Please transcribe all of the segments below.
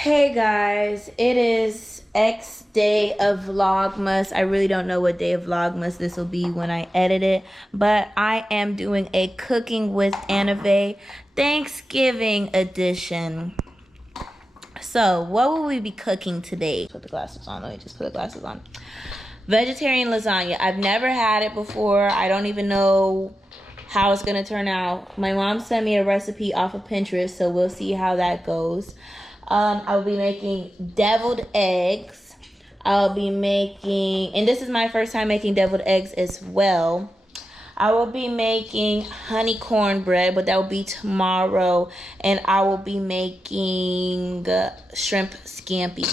Hey guys, it is X day of vlogmas. I really don't know what day of vlogmas this will be when I edit it, but I am doing a cooking with Anave Thanksgiving edition. So what will we be cooking today? Put the glasses on. Let me just put the glasses on. Vegetarian lasagna. I've never had it before. I don't even know how it's gonna turn out. My mom sent me a recipe off of Pinterest, so we'll see how that goes. I'll be making deviled eggs. I'll be making, and this is my first time making deviled eggs as well. I will be making honey cornbread, but that will be tomorrow. And I will be making shrimp scampi.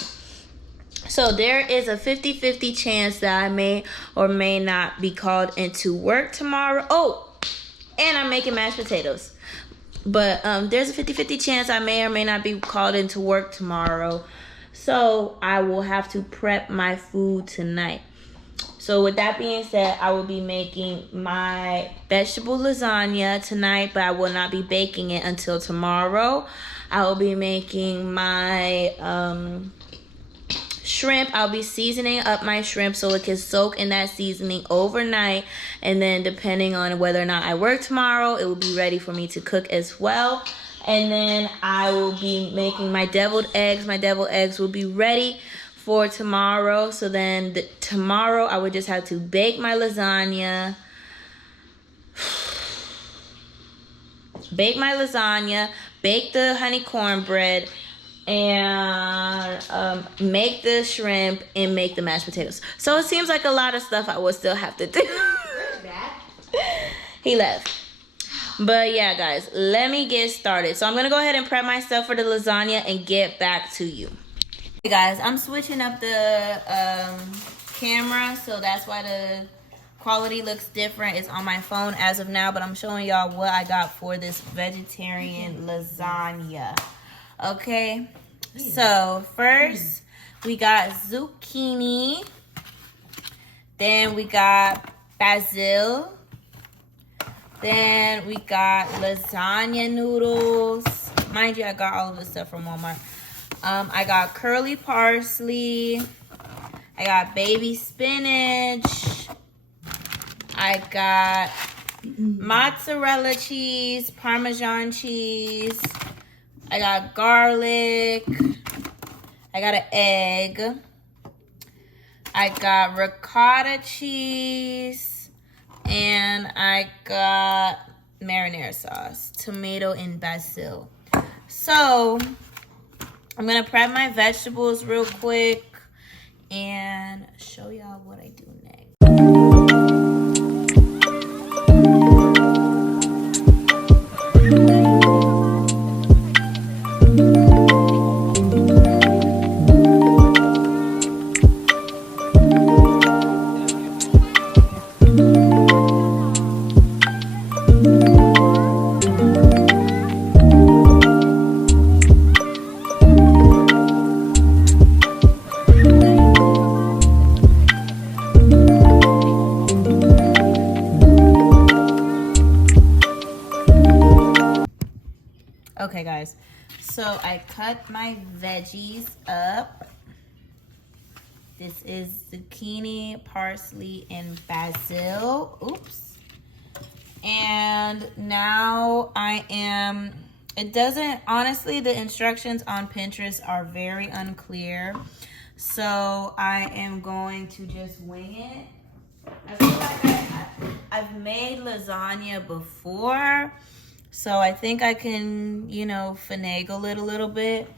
So there is a 50-50 chance that I may or may not be called into work tomorrow. Oh, and I'm making mashed potatoes. But there's a 50-50 chance I may or may not be called into work tomorrow. So I will have to prep my food tonight. So with that being said, I will be making my vegetable lasagna tonight, but I will not be baking it until tomorrow. I will be making my shrimp. I'll be seasoning up my shrimp so it can soak in that seasoning overnight, and then depending on whether or not I work tomorrow, it will be ready for me to cook as well. And then I will be making my deviled eggs. My deviled eggs will be ready for tomorrow. So then tomorrow I would just have to bake my lasagna, bake the honey cornbread, and make the shrimp and make the mashed potatoes. So it seems like a lot of stuff I will still have to do. Where's Dad? He left. But yeah, guys, let me get started. So I'm gonna go ahead and prep my stuff for the lasagna and get back to you. Hey guys, I'm switching up the camera, so that's why the quality looks different. It's on my phone as of now, but I'm showing y'all what I got for this vegetarian lasagna. Okay, so first we got zucchini, then we got basil, then we got lasagna noodles. Mind you, I got all of this stuff from Walmart. I got curly parsley, I got baby spinach, I got mozzarella cheese, Parmesan cheese, I got garlic, I got an egg, I got ricotta cheese, and I got marinara sauce, tomato, and basil. So I'm gonna prep my vegetables real quick and show y'all what I do next. Okay guys, so I cut my veggies up. This is zucchini, parsley, and basil. Oops. And now honestly, the instructions on Pinterest are very unclear. So I am going to just wing it. I feel like I've made lasagna before, so I think I can, finagle it a little bit.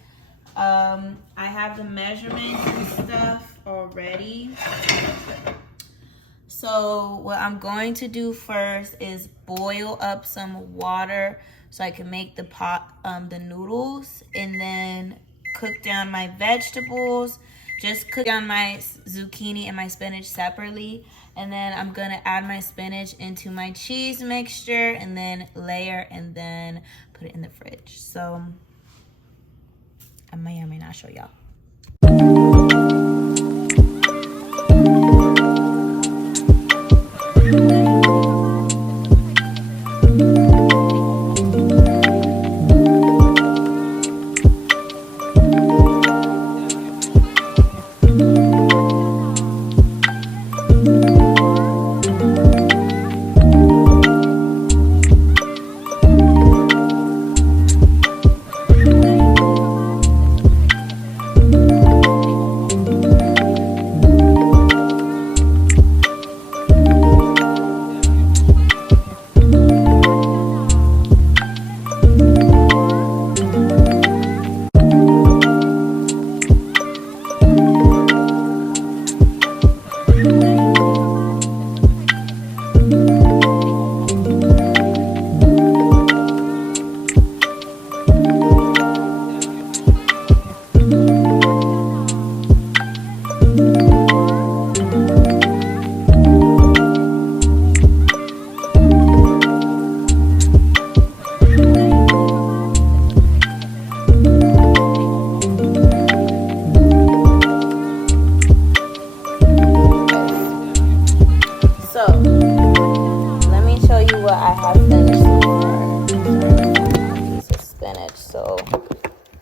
I have the measurements and stuff already. So what I'm going to do first is boil up some water so I can make the noodles, and then cook down my vegetables. Just cook down my zucchini and my spinach separately. And then I'm gonna add my spinach into my cheese mixture and then layer and then put it in the fridge. So I may or may not show y'all.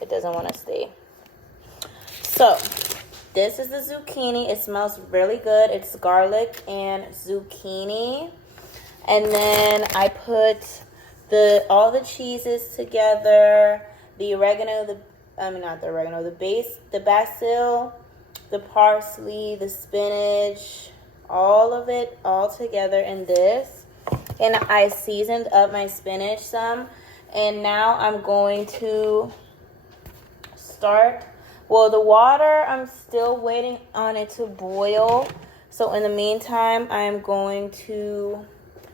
It doesn't want to stay. So this is the zucchini. It smells really good. It's garlic and zucchini. And then I put all the cheeses together, the oregano, the basil, the parsley, the spinach, all of it all together in this. And I seasoned up my spinach some. And now I'm going to start. Well, the water, I'm still waiting on it to boil. So in the meantime, I'm going to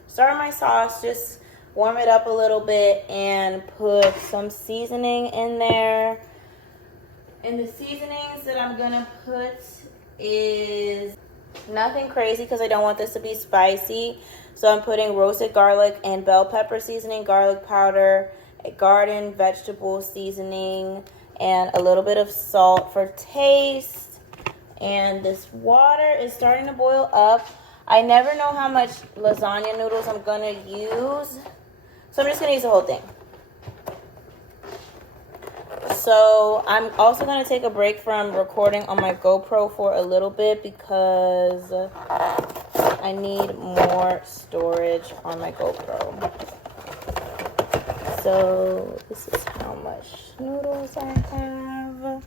start my sauce, just warm it up a little bit and put some seasoning in there. And the seasonings that I'm gonna put is nothing crazy because I don't want this to be spicy. So I'm putting roasted garlic and bell pepper seasoning, garlic powder, a garden vegetable seasoning, and a little bit of salt for taste. And this water is starting to boil up. I never know how much lasagna noodles I'm gonna use, so I'm just gonna use the whole thing. So I'm also gonna take a break from recording on my GoPro for a little bit because I need more storage on my GoPro. So this is how much noodles I have.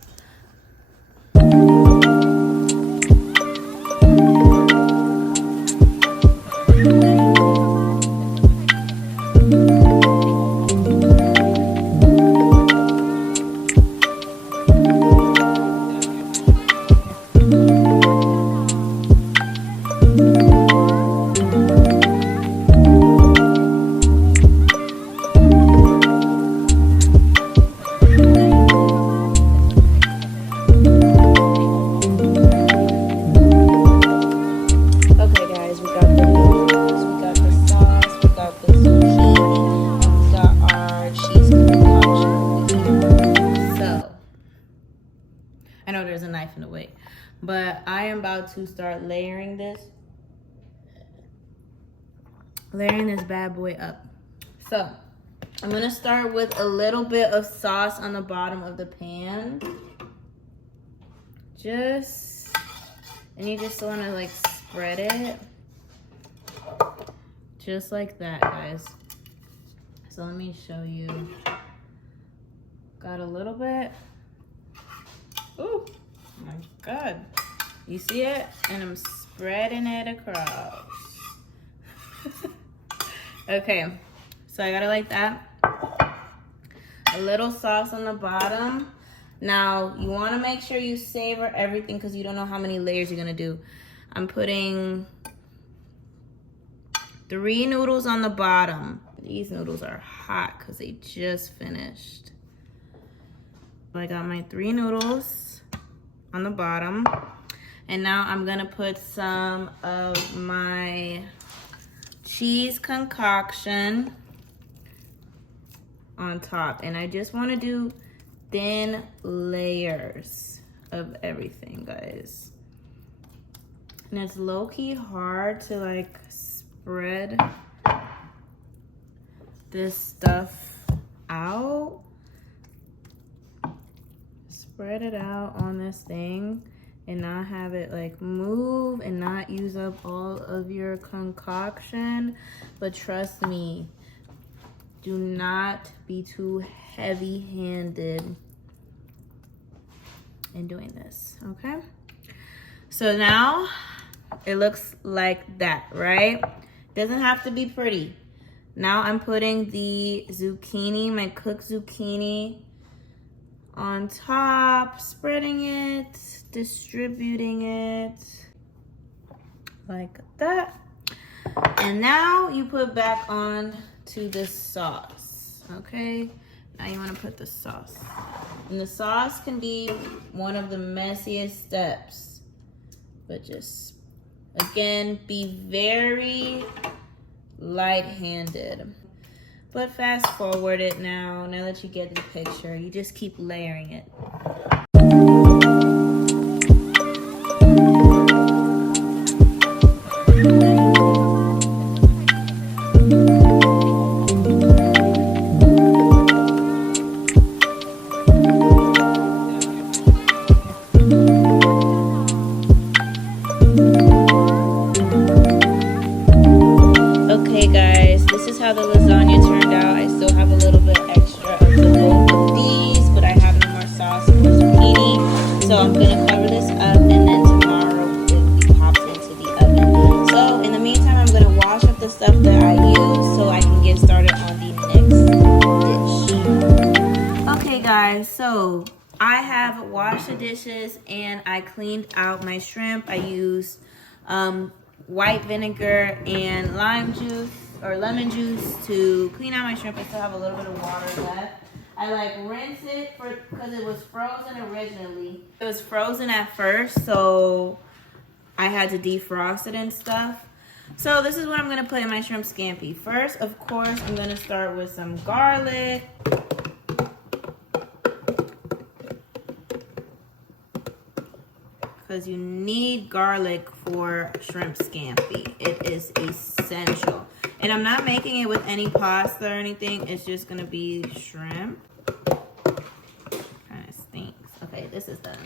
But I am about to start layering this bad boy up. So I'm gonna start with a little bit of sauce on the bottom of the pan. And you just wanna like spread it. Just like that, guys. So let me show you. Got a little bit. Ooh. Oh my God, you see it? And I'm spreading it across. Okay, so I got it like that. A little sauce on the bottom. Now, you want to make sure you savor everything because you don't know how many layers you're going to do. I'm putting 3 noodles on the bottom. These noodles are hot because they just finished. I got my 3 noodles on the bottom, and now I'm gonna put some of my cheese concoction on top, and I just want to do thin layers of everything, guys. And it's low-key hard to like spread this stuff out. Spread it out on this thing and not have it like move and not use up all of your concoction. But trust me, do not be too heavy-handed in doing this, okay? So now it looks like that, right? Doesn't have to be pretty. Now I'm putting the zucchini, my cooked zucchini, on top, spreading it, distributing it like that. And now you put back on to the sauce, okay? Now you want to put the sauce. And the sauce can be one of the messiest steps, but just, again, be very light-handed. But fast forward it now that you get the picture, you just keep layering it. I'm gonna cover this up, and then tomorrow it pops into the oven. So in the meantime, I'm gonna wash up the stuff that I use so I can get started on the next dish. Okay guys, so I have washed the dishes and I cleaned out my shrimp. I used white vinegar and lime juice or lemon juice to clean out my shrimp. I still have a little bit of water left. I like rinse it because it was frozen originally. It was frozen at first, so I had to defrost it and stuff. So this is what I'm gonna put in my shrimp scampi. First, of course, I'm gonna start with some garlic. Because you need garlic for shrimp scampi. It is essential. And I'm not making it with any pasta or anything. It's just gonna be shrimp. Kind of stinks. Okay, this is done.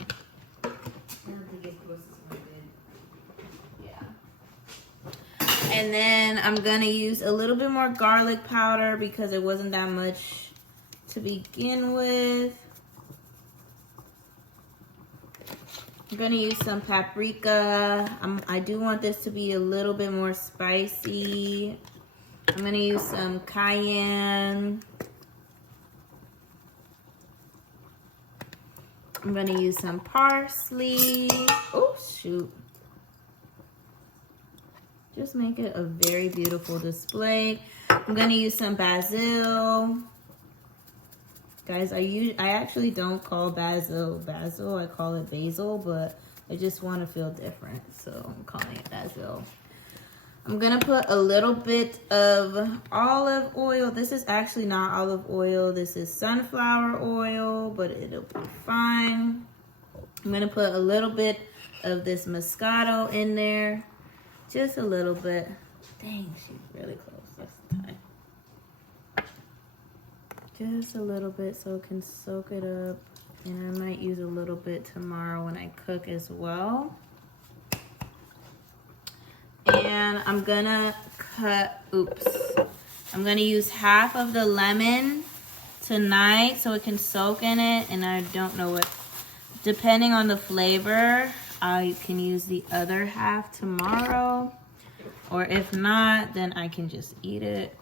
Yeah. And then I'm gonna use a little bit more garlic powder because it wasn't that much to begin with. I'm gonna use some paprika. I do want this to be a little bit more spicy. I'm gonna use some cayenne. I'm gonna use some parsley. Oh shoot. Just make it a very beautiful display. I'm gonna use some basil. Guys, I actually don't call basil, I call it basil, but I just want to feel different, so I'm calling it basil. I'm gonna put a little bit of olive oil. This is actually not olive oil, this is sunflower oil, but it'll be fine. I'm gonna put a little bit of this Moscato in there, just a little bit. Dang, she's really close. That's tight. Just a little bit so it can soak it up. And I might use a little bit tomorrow when I cook as well. And I'm gonna I'm gonna use half of the lemon tonight so it can soak in it. And I don't know what, depending on the flavor, I can use the other half tomorrow. Or if not, then I can just eat it.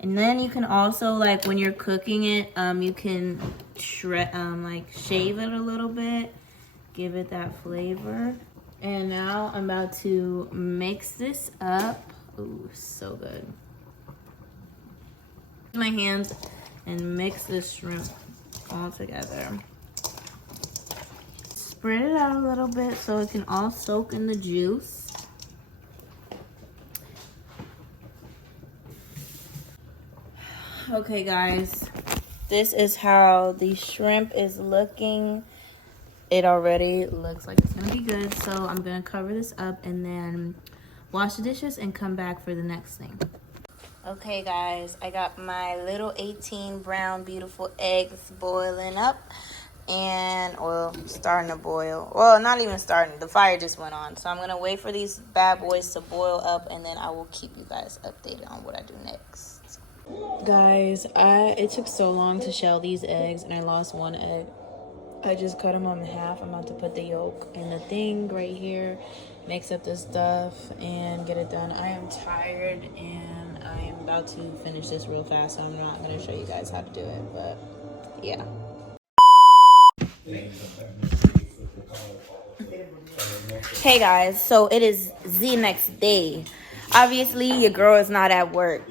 And then you can also, like, when you're cooking it, you can like shave it a little bit, give it that flavor. And now I'm about to mix this up. Ooh, so good. My hands and mix this shrimp all together. Spread it out a little bit so it can all soak in the juice. Okay guys, this is how the shrimp is looking. It already looks like it's gonna be good, so I'm gonna cover this up and then wash the dishes and come back for the next thing. Okay guys, I got my little 18 brown beautiful eggs boiling up and oil starting to boil. Well, not even starting, the fire just went on. So I'm gonna wait for these bad boys to boil up and then I will keep you guys updated on what I do next. Guys, it took so long to shell these eggs and I lost one egg. I just cut them in half. I'm about to put the yolk in the thing right here, mix up the stuff and get it done. I am tired and I am about to finish this real fast, so I'm not going to show you guys how to do it, but yeah. Hey guys, so it is the next day. Obviously, your girl is not at work.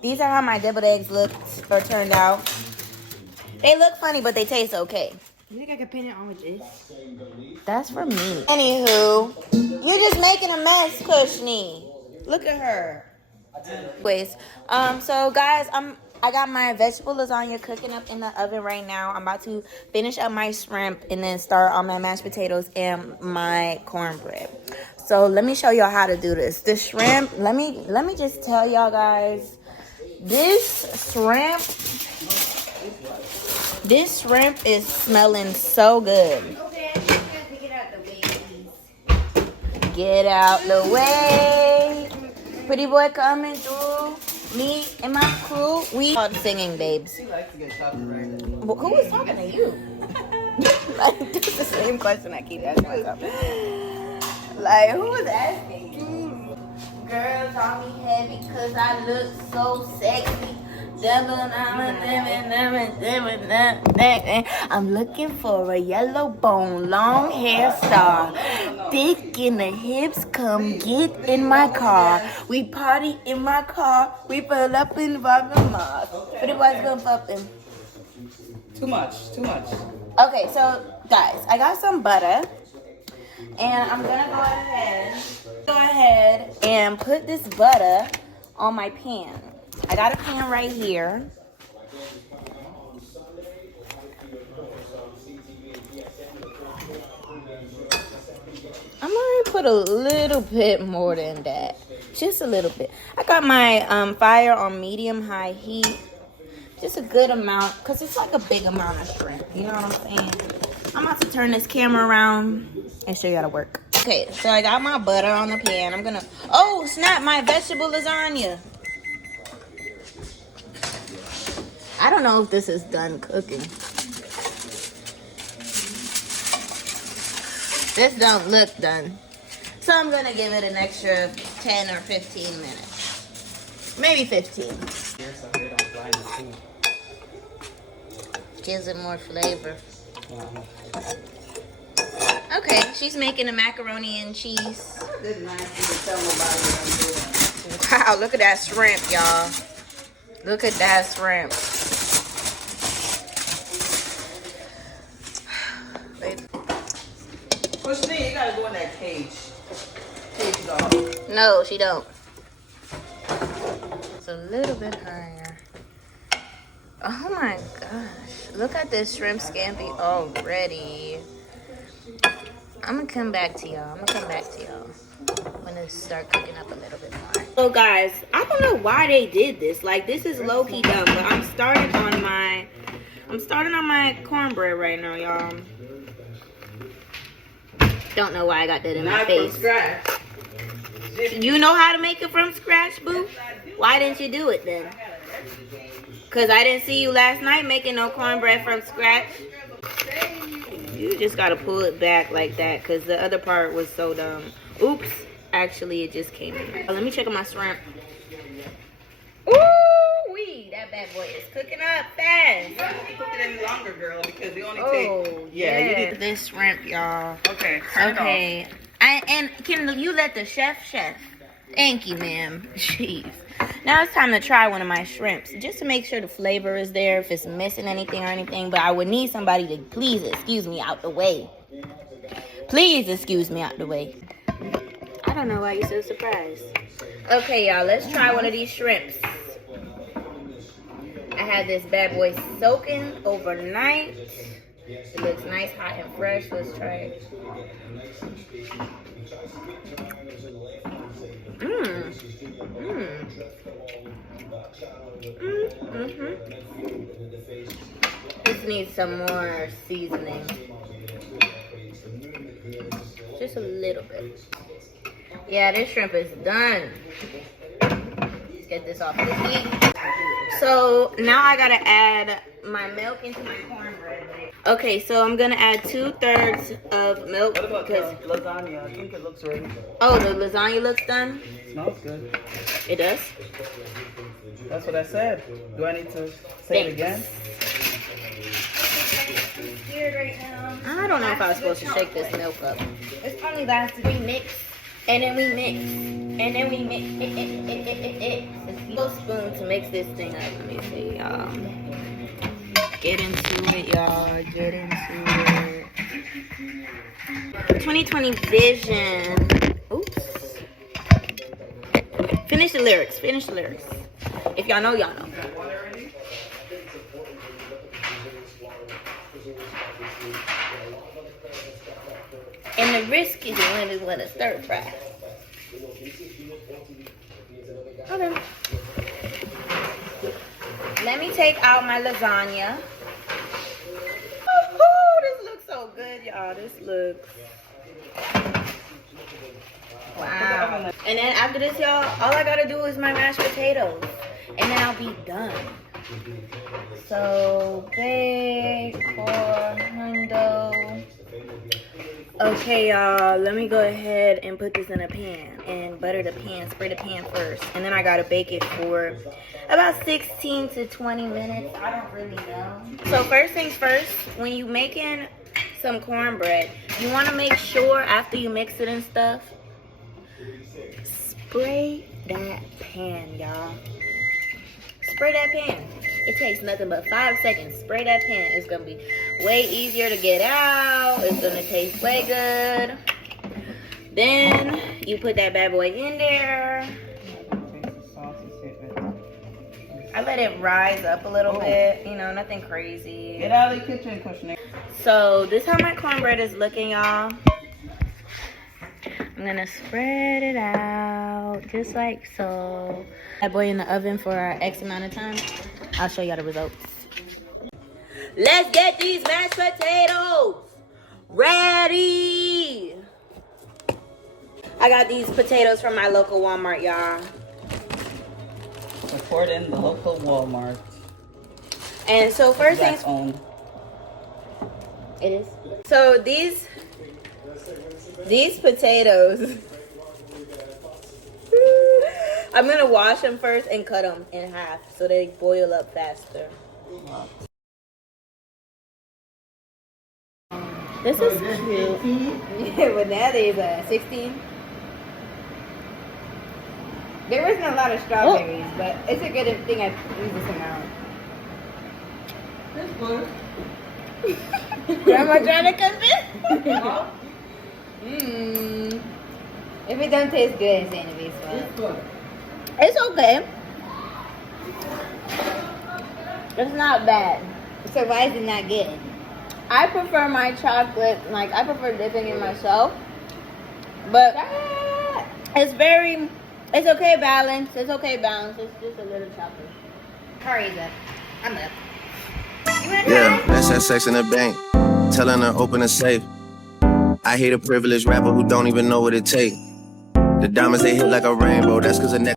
These are how my deviled eggs looked or turned out. They look funny, but they taste okay. You think I could paint it on with this? That's for me. Anywho, you're just making a mess, Kushni. Look at her. Anyways, so guys, I got my vegetable lasagna cooking up in the oven right now. I'm about to finish up my shrimp and then start on my mashed potatoes and my cornbread. So let me show y'all how to do this. The shrimp, let me just tell y'all guys, this shrimp is smelling so good. Okay, I'm just gonna take it out the way, please. Get out the way. Pretty boy coming through. Me and my crew, we are singing, babes. She likes to get shopped right. Who was talking to you? Like, that's the same question I keep asking myself. Like, who is asking you? Girls on me heavy because I look so sexy. I'm looking for a yellow bone, long hair star. Thick in the hips, come get in my car. We party in my car. We pull up in vlogmas. But it was going poppin'. Too much. Okay, so guys, I got some butter. And I'm gonna go ahead and put this butter on my pan. I got a pan right here. I'm gonna put a little bit more than that. Just a little bit. I got my fire on medium-high heat. Just a good amount, because it's like a big amount of shrimp. You know what I'm saying? I'm about to turn this camera around and show you how to work. Okay, so I got my butter on the pan. I'm gonna, oh snap, my vegetable lasagna. I don't know if this is done cooking. This don't look done. So I'm gonna give it an extra 10 or 15 minutes. Maybe 15. Gives it more flavor. Okay, she's making a macaroni and cheese. Wow, look at that shrimp, y'all. Look at that shrimp. What's the thing? You gotta go in that cage. Cage dog. No, she don't. It's a little bit higher. Oh my gosh. Look at this shrimp scampi already. I'm gonna come back to y'all. When it start cooking up a little bit more. So guys, I don't know why they did this. Like, this is low-key dumb, but I'm starting on my cornbread right now, y'all. Don't know why I got that in my face. From scratch. You know how to make it from scratch, boo? Why didn't you do it then? Because I didn't see you last night making no cornbread from scratch. You just got to pull it back like that because the other part was so dumb. Oops. Actually, it just came in. Let me check on my shrimp. Ooh-wee. That bad boy is cooking up fast. You don't have to cook it any longer, girl, because they only take... Yeah, you need this shrimp, y'all. Okay, turn it off. And can you let the chef? Thank you, ma'am. Jeez. Now it's time to try one of my shrimps, just to make sure the flavor is there, if it's missing anything or anything. But I would need somebody to please excuse me out the way. Please excuse me out the way. I don't know why you're so surprised. Okay, y'all, let's try one of these shrimps. I had this bad boy soaking overnight. It looks nice, hot, and fresh. Let's try it. This needs some more seasoning. Just a little bit. Yeah, this shrimp is done. Let's get this off the heat. So now I gotta add my milk into my cornbread. Okay, so I'm gonna add 2/3 of milk. What about the because lasagna? I think it looks ready. oh, the lasagna looks done. Smells good. It does. That's what I said. Do I need to say it again? I don't know if I was supposed to shake this milk up. It's probably last we mix. And then we mix. And then we mix. Go spoon to mix this thing up. Let me see, y'all. Get into it, y'all. Get into it. 2020 vision. Oops. Finish the lyrics. If y'all know, y'all know. And the risky one is what a stir fry. Okay. Let me take out my lasagna. Oh, this looks so good, y'all. This looks... Wow. And then after this, y'all, all I gotta do is my mashed potatoes. And then I'll be done. So, bake for Hundo. Okay, y'all, let me go ahead and put this in a pan and butter the pan, spray the pan first. And then I gotta bake it for about 16 to 20 minutes. I don't really know. So first things first, when you making some cornbread, you wanna make sure after you mix it and stuff, spray that pan, y'all. Spray that pan. It takes nothing but 5 seconds. Spray that pan. It's gonna be way easier to get out. It's gonna taste way good. Then you put that bad boy in there. I let it rise up a little bit. You know, nothing crazy. Get out of the kitchen, Kushner. So this is how my cornbread is looking, y'all. I'm gonna spread it out just like so. That boy in the oven for X amount of time. I'll show y'all the results. Let's get these mashed potatoes ready. I got these potatoes from my local Walmart, y'all. Support in the local Walmart. And so first That's things owned. it is. So these potatoes, I'm gonna wash them first and cut them in half so they boil up faster. This is cute. Yeah, but now they're 16. There wasn't a lot of strawberries, but it's a good thing I used this amount. That's good. Grandma trying to convince? If it don't taste good, it's gonna be fun. It's good. It's okay. It's not bad. So why is it not good? I prefer my chocolate, like I prefer dipping in myself. But it's okay balanced. It's okay balanced. It's just a little chocolate. Hurry up. I'm up. You wanna try? Yeah, let's have sex in the bank. Telling her open a safe. I hate a privileged rapper who don't even know what it takes. The diamonds they hit like a rainbow. That's cause the neck.